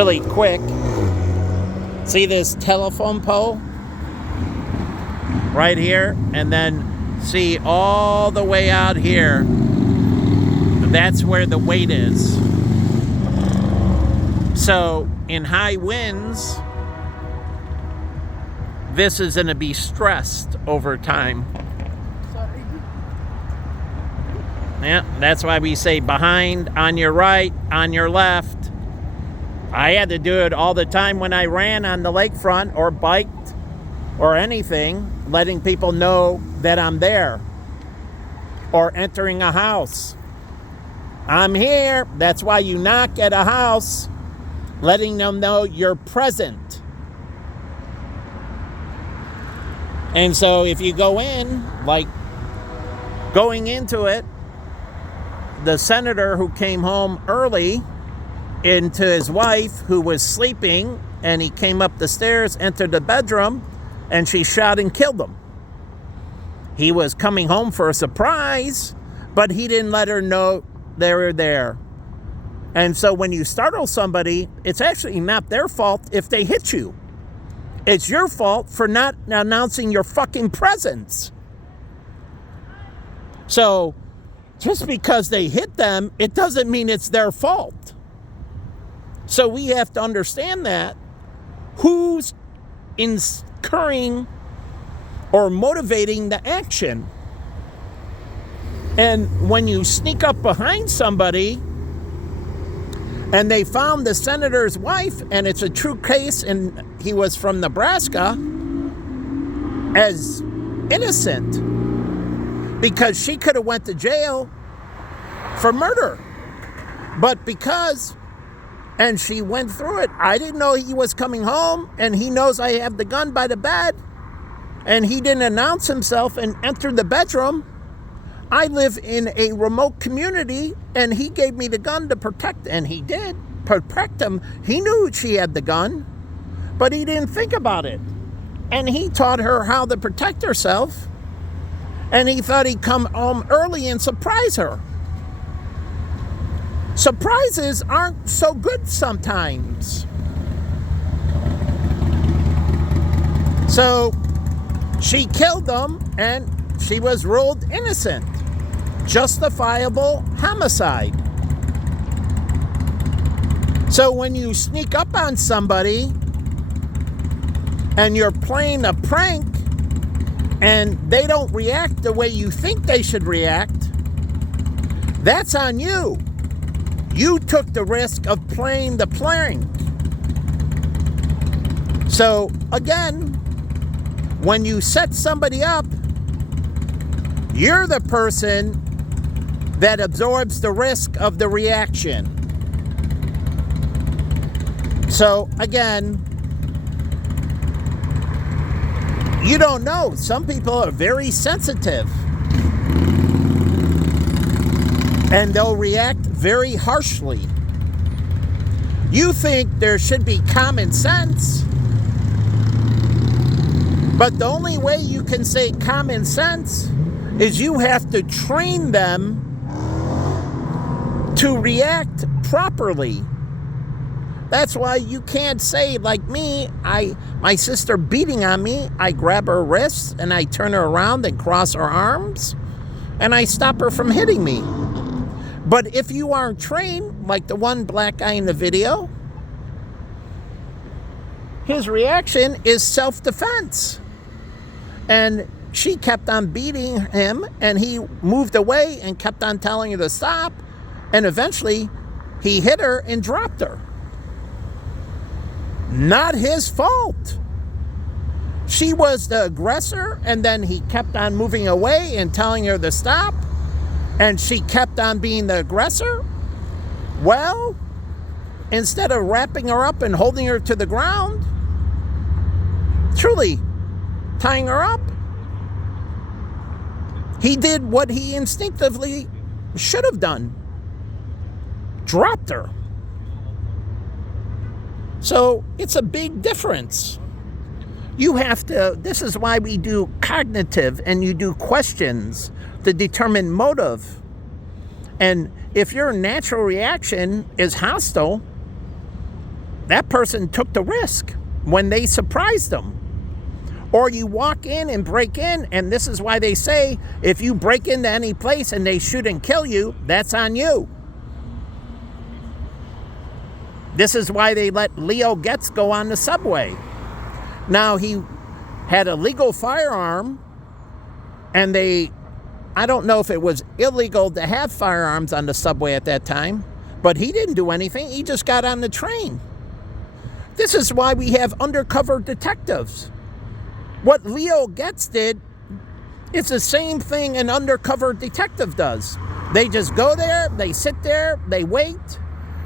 Really quick. See this telephone pole right here, and then see all the way out here. That's where the weight is. So in high winds, this is going to be stressed over time. Sorry. Yeah, that's why we say behind, on your right, on your left. I had to do it all the time when I ran on the lakefront or biked or anything, letting people know that I'm there. Or entering a house. I'm here. That's why you knock at a house, letting them know you're present. And so if you go in, like going into it, the senator who came home early into his wife who was sleeping, and he came up the stairs, entered the bedroom, and she shot and killed him. He was coming home for a surprise, but he didn't let her know they were there. And so when you startle somebody, it's actually not their fault if they hit you. It's your fault for not announcing your fucking presence. So just because they hit them, it doesn't mean it's their fault. So we have to understand that who's incurring or motivating the action. And when you sneak up behind somebody and they found the senator's wife, and it's a true case, and he was from Nebraska, as innocent because she could have went to jail for murder. But because, and she went through it, I didn't know he was coming home, and he knows I have the gun by the bed, and he didn't announce himself and enter the bedroom. I live in a remote community, and he gave me the gun to protect, and he did protect him. He knew she had the gun, but he didn't think about it. And he taught her how to protect herself, and he thought he'd come home early and surprise her. Surprises aren't so good sometimes. So she killed them, and she was ruled innocent. Justifiable homicide. So when you sneak up on somebody and you're playing a prank and they don't react the way you think they should react, that's on you. You took the risk of playing the prank. So again, when you set somebody up, you're the person that absorbs the risk of the reaction. So again, you don't know. Some people are very sensitive, and they'll react very harshly. You think there should be common sense, but the only way you can say common sense is you have to train them to react properly. That's why you can't say, like me, my sister beating on me, I grab her wrists and I turn her around and cross her arms and I stop her from hitting me. But if you aren't trained, like the one black guy in the video, his reaction is self-defense. And she kept on beating him, and he moved away and kept on telling her to stop, and eventually he hit her and dropped her. Not his fault. She was the aggressor, and then he kept on moving away and telling her to stop, and she kept on being the aggressor. Well, instead of wrapping her up and holding her to the ground, truly tying her up, he did what he instinctively should have done. Dropped her. So it's a big difference. You have to, this is why we do cognitive and you do questions to determine motive. And if your natural reaction is hostile, that person took the risk when they surprised them. Or you walk in and break in, and this is why they say if you break into any place and they shoot and kill you, that's on you. This is why they let Leo Getz go on the subway. Now, he had a legal firearm, and I don't know if it was illegal to have firearms on the subway at that time, but he didn't do anything. He just got on the train. This is why we have undercover detectives. What Leo Getz did is the same thing an undercover detective does. They just go there, they sit there, they wait,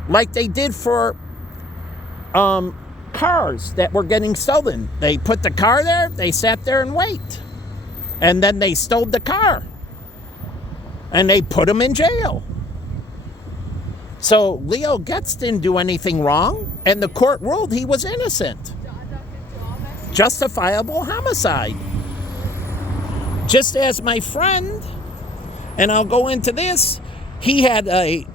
like they did for cars that were getting stolen. They put the car there, they sat there and wait. And then they stole the car. And they put him in jail. So Leo Getz didn't do anything wrong, and the court ruled he was innocent. Justifiable homicide. Just as my friend, and I'll go into this, he had a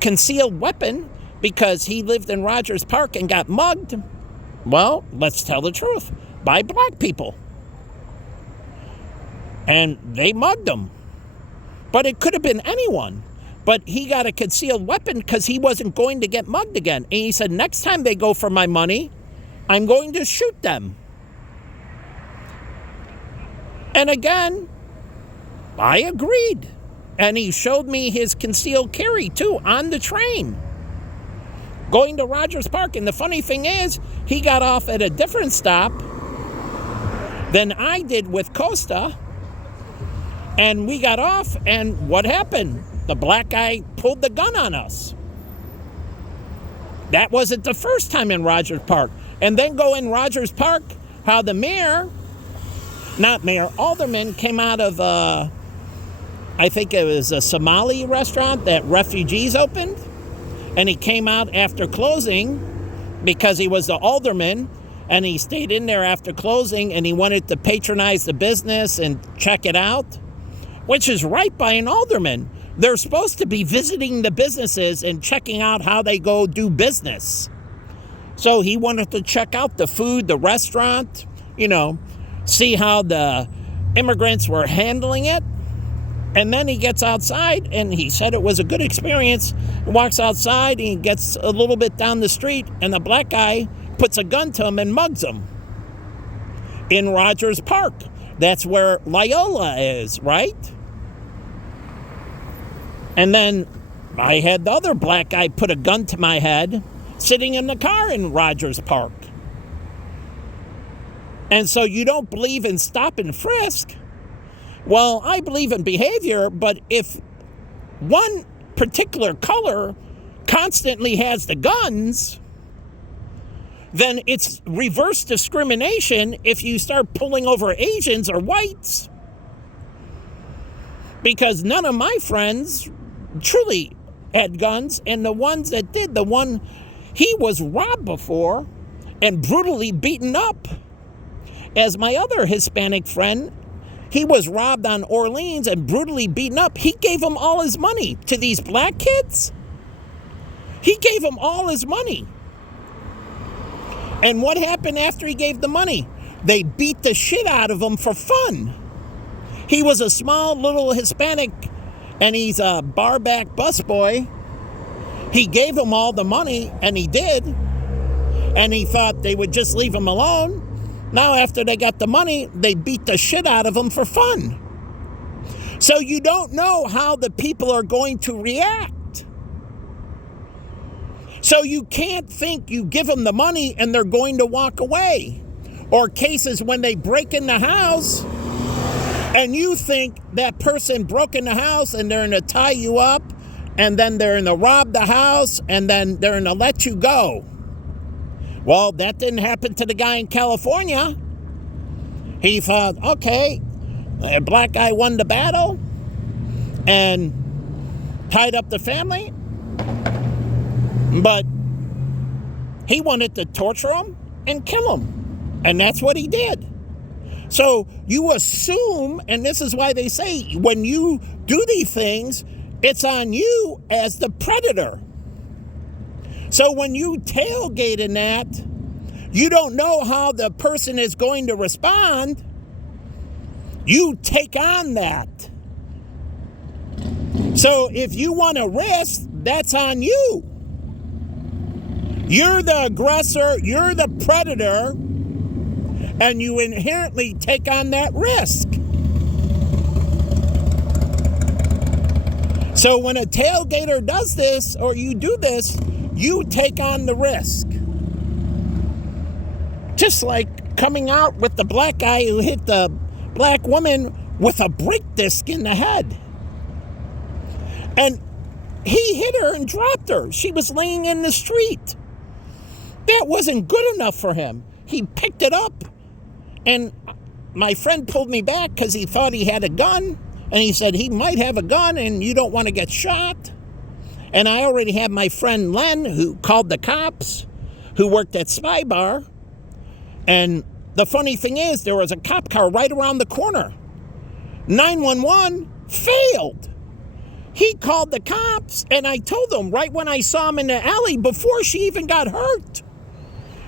concealed weapon because he lived in Rogers Park and got mugged. Well, let's tell the truth, by black people. And they mugged him. But it could have been anyone. But he got a concealed weapon because he wasn't going to get mugged again. And he said, next time they go for my money, I'm going to shoot them. And again, I agreed. And he showed me his concealed carry, too, on the train, going to Rogers Park. And the funny thing is, he got off at a different stop than I did with Costa. And we got off, and what happened? The black guy pulled the gun on us. That wasn't the first time in Rogers Park. And then go in Rogers Park, how the alderman came out of, I think it was a Somali restaurant that refugees opened. And he came out after closing because he was the alderman. And he stayed in there after closing, and he wanted to patronize the business and check it out, which is right by an alderman. They're supposed to be visiting the businesses and checking out how they go do business. So he wanted to check out the food, the restaurant, see how the immigrants were handling it. And then he gets outside, and he said it was a good experience. He walks outside, and he gets a little bit down the street, and the black guy puts a gun to him and mugs him in Rogers Park. That's where Loyola is, right? And then I had the other black guy put a gun to my head sitting in the car in Rogers Park. And so you don't believe in stop and frisk? Well, I believe in behavior, but if one particular color constantly has the guns, then it's reverse discrimination if you start pulling over Asians or whites. Because none of my friends truly had guns, and the ones that did, he was robbed before and brutally beaten up. As my other Hispanic friend, he was robbed on Orleans and brutally beaten up. He gave him all his money to these black kids. He gave him all his money. And what happened after he gave the money? They beat the shit out of him for fun. He was a small little Hispanic, and he's a barback busboy. He gave him all the money, and he did. And he thought they would just leave him alone. Now, after they got the money, they beat the shit out of him for fun. So you don't know how the people are going to react. So you can't think you give them the money and they're going to walk away. Or cases when they break in the house and you think that person broke in the house and they're going to tie you up, and then they're going to rob the house, and then they're going to let you go. Well, that didn't happen to the guy in California. He thought, okay, a black guy won the battle and tied up the family, but he wanted to torture him and kill him. And that's what he did. So you assume, and this is why they say when you do these things, it's on you as the predator. So when you tailgate in that, you don't know how the person is going to respond. You take on that. So if you want to risk, that's on you. You're the aggressor, you're the predator, and you inherently take on that risk. So when a tailgater does this, or you do this, you take on the risk. Just like coming out with the black guy who hit the black woman with a brake disc in the head. And he hit her and dropped her. She was laying in the street. That wasn't good enough for him. He picked it up, and my friend pulled me back because he thought he had a gun, and he said he might have a gun and you don't want to get shot. And I already had my friend Len, who called the cops, who worked at Spy Bar. And the funny thing is, there was a cop car right around the corner. 911 failed. He called the cops, and I told him right when I saw him in the alley, before she even got hurt.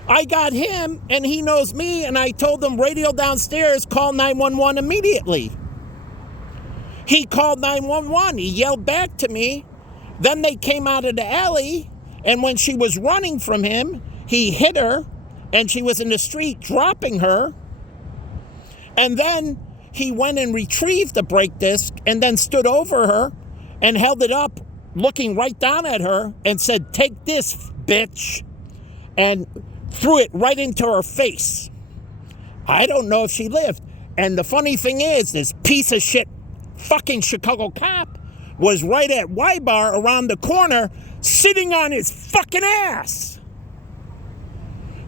I got him, and he knows me, and I told him, radio downstairs, call 911 immediately. He called 911. He yelled back to me. Then they came out of the alley, and when she was running from him, he hit her, and she was in the street dropping her. And then he went and retrieved the brake disc and then stood over her and held it up, looking right down at her, and said, "Take this, bitch," and threw it right into her face. I don't know if she lived. And the funny thing is, this piece of shit fucking Chicago cop was right at Y-Bar around the corner, sitting on his fucking ass.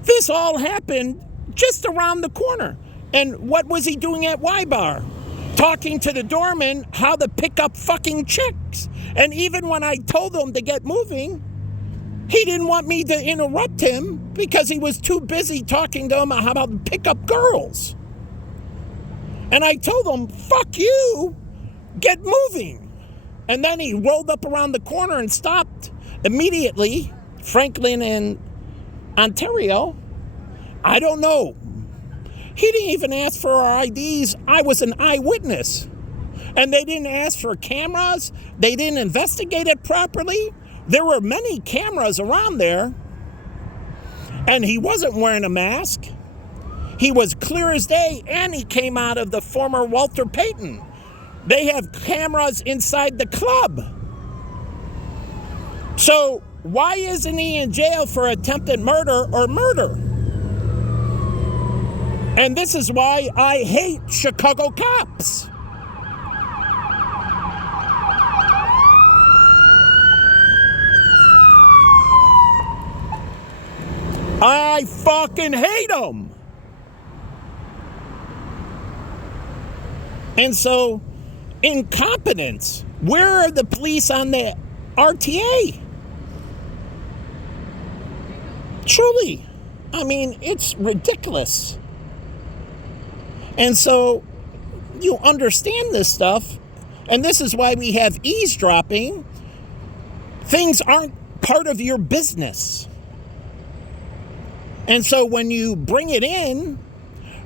This all happened just around the corner. And what was he doing at Y-Bar? Talking to the doorman how to pick up fucking chicks. And even when I told him to get moving, he didn't want me to interrupt him because he was too busy talking to him how about pick up girls. And I told him, fuck you, get moving. And then he rolled up around the corner and stopped immediately, Franklin and Ontario. I don't know. He didn't even ask for our IDs. I was an eyewitness. And they didn't ask for cameras. They didn't investigate it properly. There were many cameras around there. And he wasn't wearing a mask. He was clear as day, and he came out of the former Walter Payton. They have cameras inside the club. So why isn't he in jail for attempted murder or murder? And this is why I hate Chicago cops. I fucking hate them. And so, incompetence. Where are the police on the RTA? Truly. I mean, it's ridiculous. And so, you understand this stuff, and this is why we have eavesdropping. Things aren't part of your business. And so when you bring it in,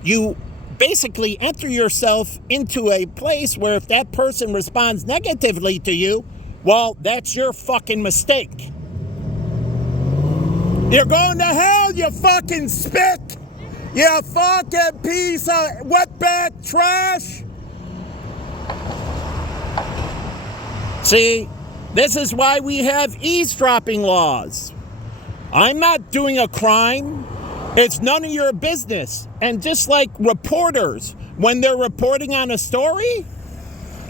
you basically enter yourself into a place where if that person responds negatively to you, well, that's your fucking mistake. You're going to hell, you fucking spick! You fucking piece of wetback trash! See, this is why we have eavesdropping laws. I'm not doing a crime. It's none of your business. And just like reporters, when they're reporting on a story,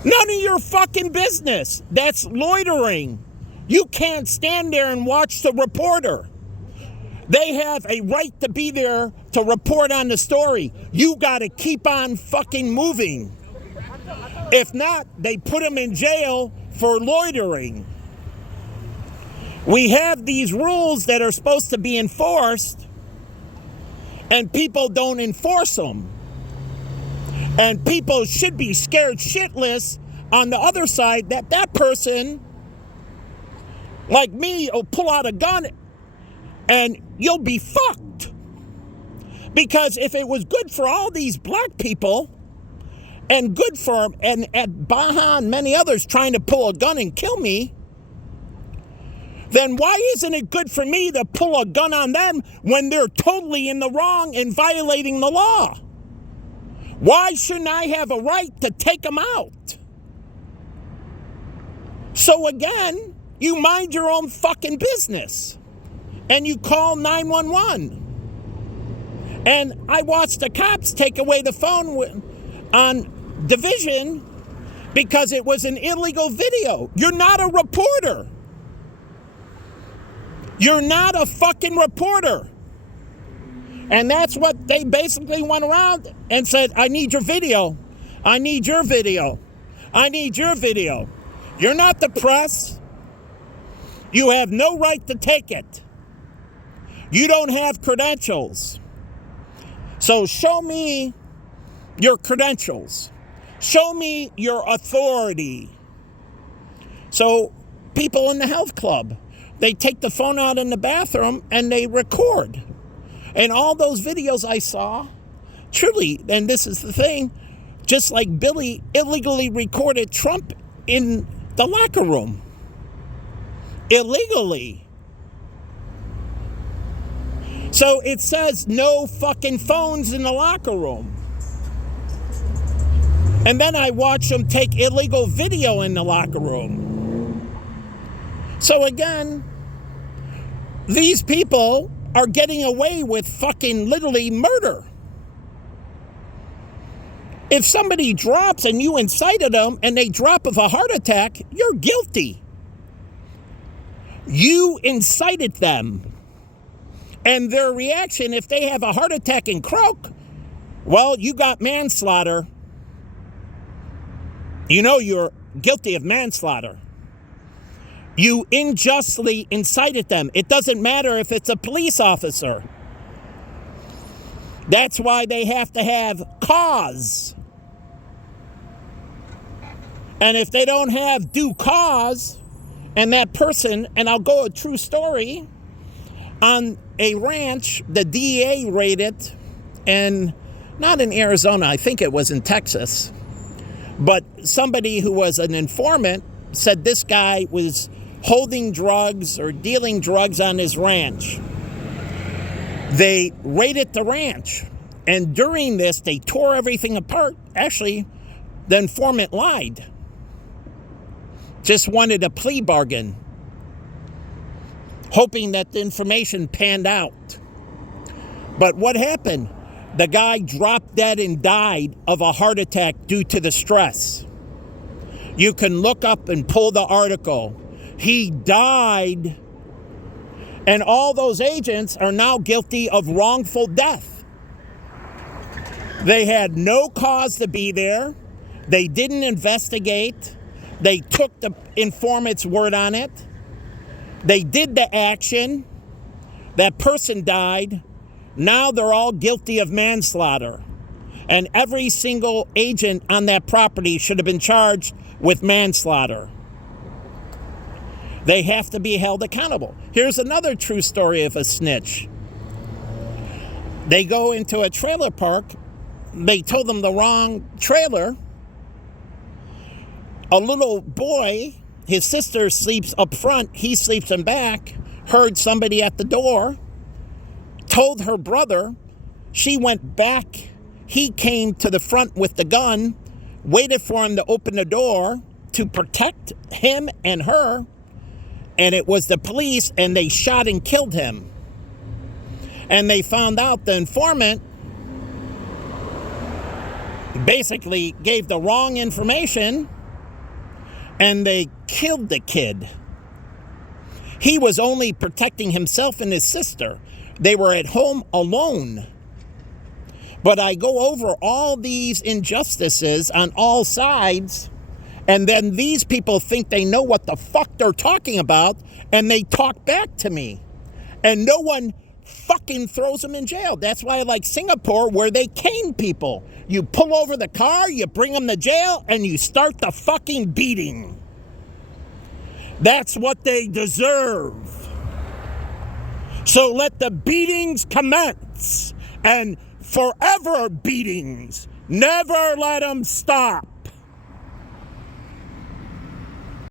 none of your fucking business. That's loitering. You can't stand there and watch the reporter. They have a right to be there to report on the story. You gotta keep on fucking moving. If not, they put them in jail for loitering. We have these rules that are supposed to be enforced, and people don't enforce them. And people should be scared shitless on the other side that that person, like me, will pull out a gun And you'll be fucked. Because if it was good for all these black people, and good for and at Baja and many others trying to pull a gun and kill me, then why isn't it good for me to pull a gun on them when they're totally in the wrong and violating the law? Why shouldn't I have a right to take them out? So again, you mind your own fucking business and you call 911. And I watched the cops take away the phone on Division because it was an illegal video. You're not a reporter. You're not a fucking reporter. And that's what they basically went around and said, I need your video. I need your video. I need your video. You're not the press. You have no right to take it. You don't have credentials. So show me your credentials. Show me your authority. So people in the health club, they take the phone out in the bathroom and they record. And all those videos I saw, truly, and this is the thing, just like Billy illegally recorded Trump in the locker room. Illegally. So it says no fucking phones in the locker room. And then I watch them take illegal video in the locker room. So again, these people are getting away with fucking literally murder. If somebody drops and you incited them and they drop of a heart attack, you're guilty. You incited them. And their reaction, if they have a heart attack and croak, well, you got manslaughter. You know you're guilty of manslaughter. You unjustly incited them. It doesn't matter if it's a police officer. That's why they have to have cause. And if they don't have due cause, and that person, and I'll go a true story, on a ranch, the DEA raided, and not in Arizona, I think it was in Texas, but somebody who was an informant said this guy was holding drugs or dealing drugs on his ranch. They raided the ranch, and during this, they tore everything apart. Actually, the informant lied. Just wanted a plea bargain, hoping that the information panned out. But what happened? The guy dropped dead and died of a heart attack due to the stress. You can look up and pull the article. He died, and all those agents are now guilty of wrongful death. They had no cause to be there. They didn't investigate. They took the informant's word on it. They did the action. That person died. Now they're all guilty of manslaughter. And every single agent on that property should have been charged with manslaughter. They have to be held accountable. Here's another true story of a snitch. They go into a trailer park. They told them the wrong trailer. A little boy, his sister sleeps up front, he sleeps in back, heard somebody at the door, told her brother, she went back, he came to the front with the gun, waited for him to open the door to protect him and her, and it was the police, and they shot and killed him. And they found out the informant basically gave the wrong information, and they killed the kid. He was only protecting himself and his sister. They were at home alone. But I go over all these injustices on all sides, and then these people think they know what the fuck they're talking about, and they talk back to me. And no one fucking throws them in jail. That's why I like Singapore, where they cane people. You pull over the car, you bring them to jail, and you start the fucking beating. That's what they deserve. So let the beatings commence, and forever beatings. Never let them stop.